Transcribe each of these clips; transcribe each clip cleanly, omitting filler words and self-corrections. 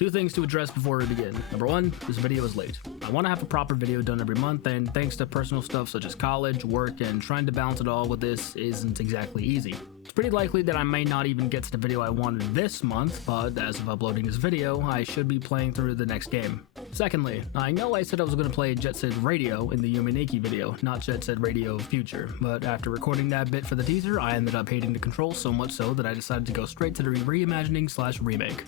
Two things to address before we begin. Number one, this video is late. I want to have a proper video done every month, and thanks to personal stuff such as college, work, and trying to balance it all with this isn't exactly easy. It's pretty likely that I may not even get to the video I wanted this month, but as of uploading this video, I should be playing through the next game. Secondly, I know I said I was going to play Jet Set Radio in the Yuminiki video, not Jet Set Radio Future, but after recording that bit for the teaser, I ended up hating the controls so much so that I decided to go straight to the reimagining/remake.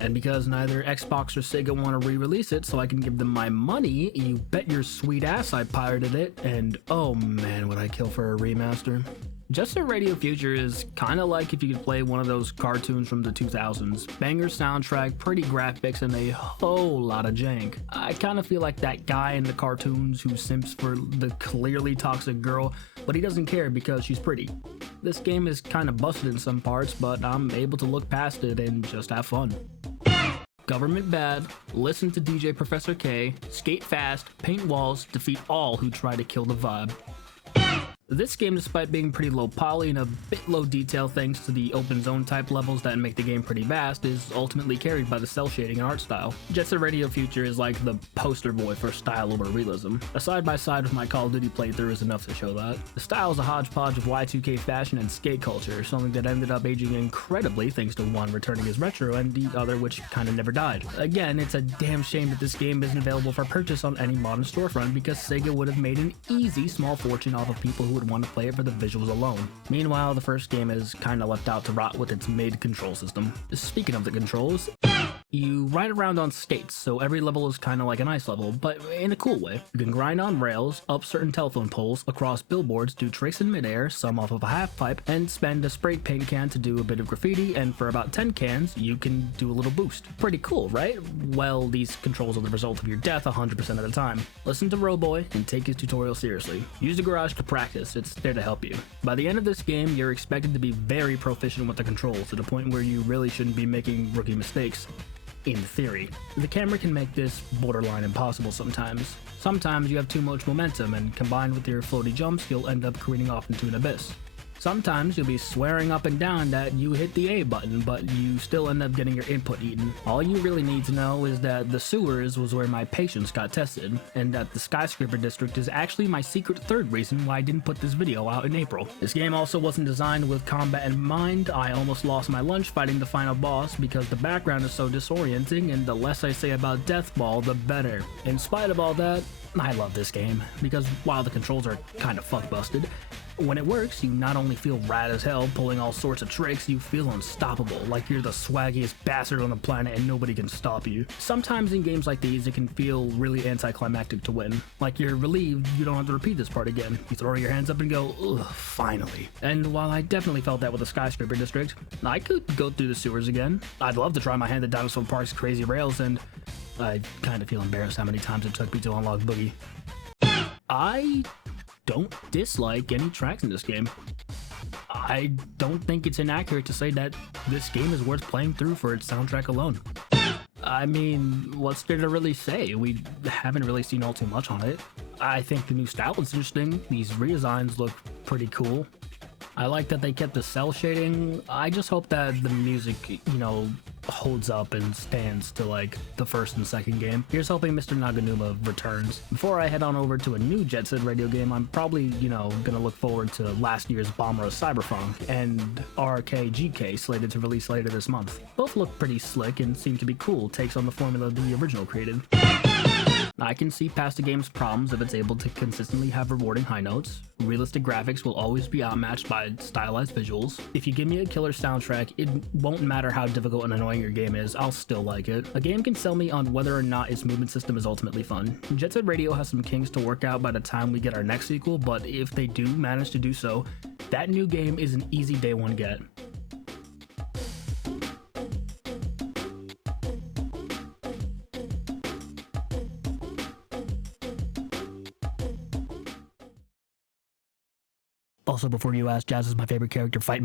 And because neither Xbox or Sega want to re-release it so I can give them my money, you bet your sweet ass I pirated it, and oh man would I kill for a remaster. Jet Set Radio Future is kinda like if you could play one of those cartoons from the 2000s. Banger soundtrack, pretty graphics, and a whole lot of jank. I kinda feel like that guy in the cartoons who simps for the clearly toxic girl, but he doesn't care because she's pretty. This game is kinda busted in some parts, but I'm able to look past it and just have fun. Government bad, listen to DJ Professor K, skate fast, paint walls, defeat all who try to kill the vibe. This game, despite being pretty low poly and a bit low detail thanks to the open zone type levels that make the game pretty vast, is ultimately carried by the cell shading and art style. Jet Set Radio Future is like the poster boy for style over realism. A side by side with my Call of Duty playthrough is enough to show that. The style is a hodgepodge of Y2K fashion and skate culture, something that ended up aging incredibly thanks to one returning as retro and the other which kinda never died. Again, it's a damn shame that this game isn't available for purchase on any modern storefront because Sega would have made an easy small fortune off of people who would want to play it for the visuals alone. Meanwhile, the first game is kinda left out to rot with its mid control system. Speaking of the controls, you ride around on skates, so every level is kinda like an ice level, but in a cool way. You can grind on rails, up certain telephone poles, across billboards, do tricks in midair, some off of a half pipe, and spend a spray paint can to do a bit of graffiti, and for about 10 cans, you can do a little boost. Pretty cool, right? Well, these controls are the result of your death 100% of the time. Listen to Roboy and take his tutorial seriously. Use the garage to practice, it's there to help you. By the end of this game, you're expected to be very proficient with the controls, to the point where you really shouldn't be making rookie mistakes. In theory. The camera can make this borderline impossible sometimes. Sometimes you have too much momentum, and combined with your floaty jumps, you'll end up careening off into an abyss. Sometimes you'll be swearing up and down that you hit the A button, but you still end up getting your input eaten. All you really need to know is that the sewers was where my patience got tested, and that the skyscraper district is actually my secret third reason why I didn't put this video out in April. This game also wasn't designed with combat in mind. I almost lost my lunch fighting the final boss because the background is so disorienting, and the less I say about Death Ball, the better. In spite of all that, I love this game, because while the controls are kinda fuck busted, when it works, you not only feel rad as hell pulling all sorts of tricks, you feel unstoppable, like you're the swaggiest bastard on the planet and nobody can stop you. Sometimes in games like these, it can feel really anticlimactic to win. Like you're relieved you don't have to repeat this part again. You throw your hands up and go, ugh, finally. And while I definitely felt that with the skyscraper district, I could go through the sewers again. I'd love to try my hand at Dinosaur Park's crazy rails, and I kind of feel embarrassed how many times it took me to unlock Boogie. I don't dislike any tracks in this game. I don't think it's inaccurate to say that this game is worth playing through for its soundtrack alone. I mean, what's there to really say? We haven't really seen all too much on it. I think the new style is interesting. These redesigns look pretty cool. I like that they kept the cell shading. I just hope that the music, holds up and stands to like the first and second game. Here's hoping Mr. Naganuma returns. Before I head on over to a new Jet Set Radio game, I'm probably, gonna look forward to last year's bomber of Cyberpunk and RKGK slated to release later this month. Both look pretty slick and seem to be cool takes on the formula the original created. I can see past the game's problems if it's able to consistently have rewarding high notes. Realistic graphics will always be outmatched by stylized visuals. If you give me a killer soundtrack, it won't matter how difficult and annoying your game is, I'll still like it. A game can sell me on whether or not its movement system is ultimately fun. Jet Set Radio has some kinks to work out by the time we get our next sequel, but if they do manage to do so, that new game is an easy day one get. Also, before you ask, Jazz is my favorite character. Fight me.